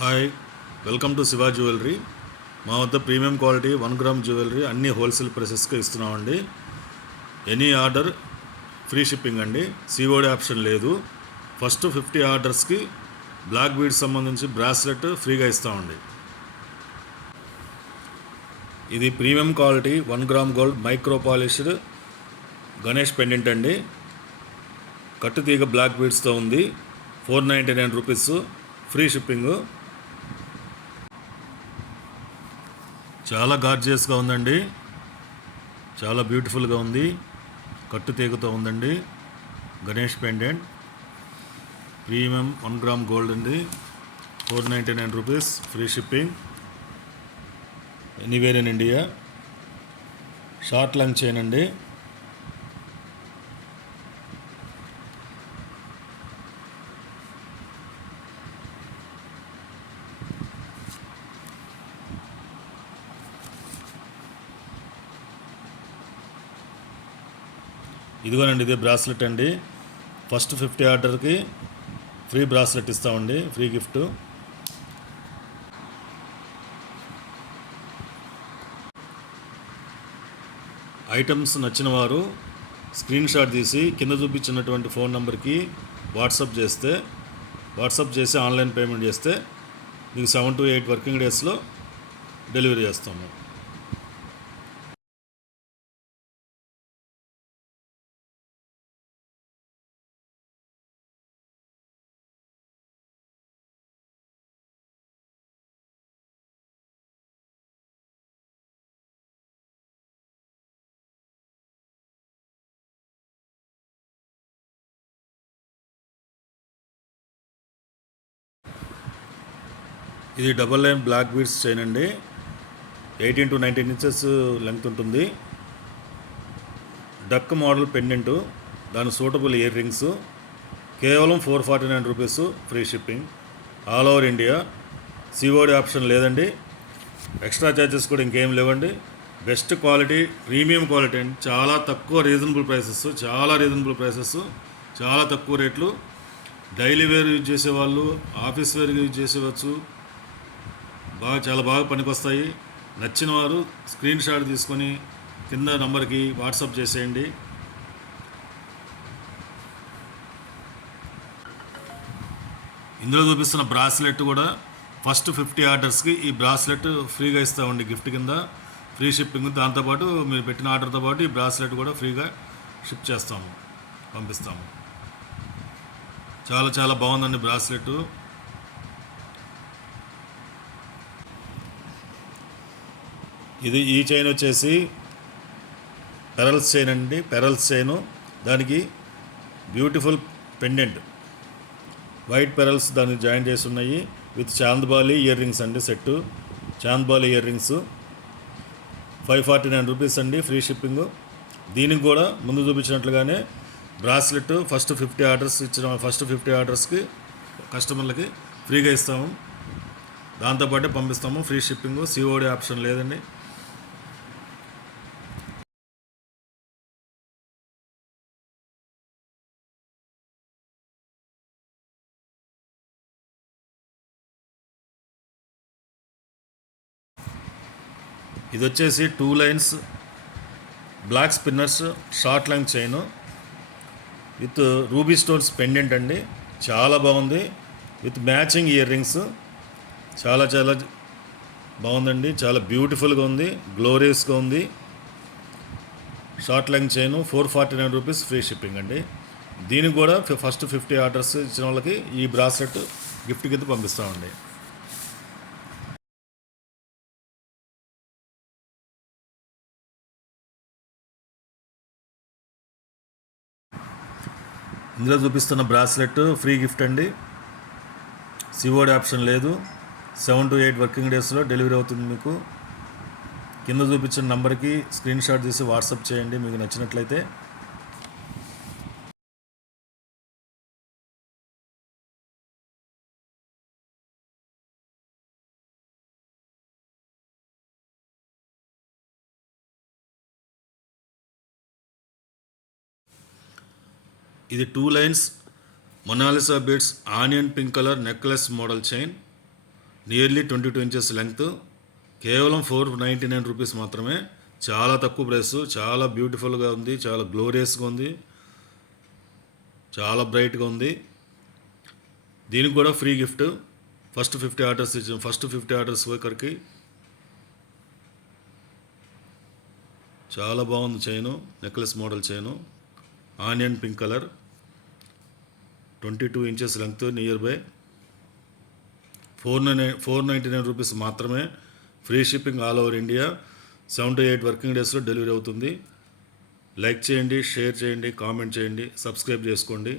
Hi, welcome to Shiva jewellery. మా వద్ద premium quality 1 gram jewellery అన్ని హోల్సేల్ ప్రైసెస్కి ఇస్తున్నామండి. ఎనీ ఆర్డర్ ఫ్రీ షిప్పింగ్ అండి. సిఓడి ఆప్షన్ లేదు. ఫస్ట్ 50 ఆర్డర్స్కి బ్లాక్ బీడ్స్ సంబంధించి బ్రాస్లెట్ ఫ్రీగా ఇస్తామండి. ఇది premium quality 1 gram gold micro polished Ganesh pendant అండి. కట్టుతీగ బ్లాక్ బీడ్స్తో ఉంది. 499 రూపీస్ ఫ్రీ షిప్పింగ్. చాలా గార్జియస్గా ఉందండి, చాలా బ్యూటిఫుల్గా ఉంది. కట్టుతీగతో ఉందండి. Ganesh pendant premium 1 gram gold అండి. 499 rupees free shipping. Anywhere in India. Short length chain అండి. ఇదిగోనండి, ఇదే బ్రాస్లెట్ అండి. ఫస్ట్ 50 ఆర్డర్కి ఫ్రీ బ్రాస్లెట్ ఇస్తామండి, ఫ్రీ గిఫ్ట్. ఐటమ్స్ నచ్చిన వారు స్క్రీన్ షాట్ తీసి కింద చూపించినటువంటి ఫోన్ నెంబర్కి వాట్సాప్ చేసి ఆన్లైన్ పేమెంట్ చేస్తే మీకు 7 to 8 వర్కింగ్ డేస్లో డెలివరీ చేస్తాము. ఇది double line black beads chain అండి. 18 to 19 ఇంచెస్ లెంగ్త్ ఉంటుంది. డక్ మోడల్ పెండెంటు, దాని సూటబుల్ ఇయర్ రింగ్స్. కేవలం 449 rupees free shipping. All over India. COD option లేదండి. ఎక్స్ట్రా ఛార్జెస్ కూడా ఇంకేం లేవండి. బెస్ట్ క్వాలిటీ, ప్రీమియం క్వాలిటీ అండి. చాలా రీజనబుల్ ప్రైసెస్, చాలా తక్కువ రేట్లు. డైలీ వేర్ యూజ్ చేసేవాళ్ళు, ఆఫీస్ వేర్గా యూజ్ చేసేవచ్చు. చాలా బాగా పనికొస్తాయి. నచ్చిన వారు స్క్రీన్ షాట్ తీసుకొని కింద నంబర్కి వాట్సాప్ చేసేయండి. ఇందులో చూపిస్తున్న బ్రాస్లెట్ కూడా ఫస్ట్ 50 ఆర్డర్స్కి ఈ బ్రాస్లెట్ ఫ్రీగా ఇస్తామండి, గిఫ్ట్ కింద. Free shipping. దాంతోపాటు మీరు పెట్టిన ఆర్డర్తో పాటు ఈ బ్రాస్లెట్ కూడా ఫ్రీగా షిప్ చేస్తాము, పంపిస్తాము. చాలా బాగుందండి బ్రాస్లెట్. ఈ చైన్ వచ్చేసి పెరల్స్ చైన్ అండి. పెరల్స్ చైను, దానికి బ్యూటిఫుల్ పెండెంట్, వైట్ పెరల్స్ దానికి జాయిన్ చేసి ఉన్నాయి. విత్ చాంద్బాలి ఇయర్ రింగ్స్ అండి. Set chandbali ear rings. 549 rupees అండి ఫ్రీ షిప్పింగ్. దీనికి కూడా ముందు చూపించినట్లుగానే బ్రాస్లెట్ ఫస్ట్ 50 ఆర్డర్స్కి కస్టమర్లకి ఫ్రీగా ఇస్తాము. దాంతోపాటే పంపిస్తాము, ఫ్రీ షిప్పింగ్. సిఓడి ఆప్షన్ లేదండి. ఇది వచ్చేసి 2 lines black spinners short length chain with ruby stones pendant అండి. చాలా బాగుంది. With matching ear rings. చాలా బాగుందండి. చాలా బ్యూటిఫుల్గా ఉంది, గ్లోరియస్గా ఉంది. Short length chain 449 rupees free shipping అండి. దీనికి కూడా ఫస్ట్ 50 ఆర్డర్స్ ఇచ్చిన వాళ్ళకి ఈ బ్రాస్లెట్ గిఫ్ట్ కింద పంపిస్తామండి. ఇందులో చూపిస్తున్న బ్రాస్లెట్ ఫ్రీ గిఫ్ట్ అండి. సిఓడి ఆప్షన్ లేదు. 7 to 8 వర్కింగ్ డేస్లో డెలివరీ అవుతుంది మీకు. కింద చూపించిన నంబర్కి స్క్రీన్ షాట్ తీసి వాట్సాప్ చేయండి మీకు నచ్చినట్లయితే. ఇది 2 lines Mona Lisa beads onion pink colour necklace model chain. Nearly 22 inches length, కేవలం 499 రూపీస్ మాత్రమే. చాలా తక్కువ ప్రైస్, చాలా బ్యూటిఫుల్గా ఉంది, చాలా గ్లోరియస్గా ఉంది, చాలా బ్రైట్గా ఉంది. దీనికి కూడా ఫ్రీ గిఫ్ట్. ఫస్ట్ 50 ఆర్డర్స్ ఒకరికి. చాలా బాగుంది chain, necklace model chain, onion pink colour, 22 inches length, near by 499 rupees మాత్రమే. Free shipping all over India. 7 to 8 working డేస్లో డెలివరీ అవుతుంది. లైక్ చేయండి, షేర్ చేయండి, కామెంట్ చేయండి, సబ్స్క్రైబ్ చేసుకోండి.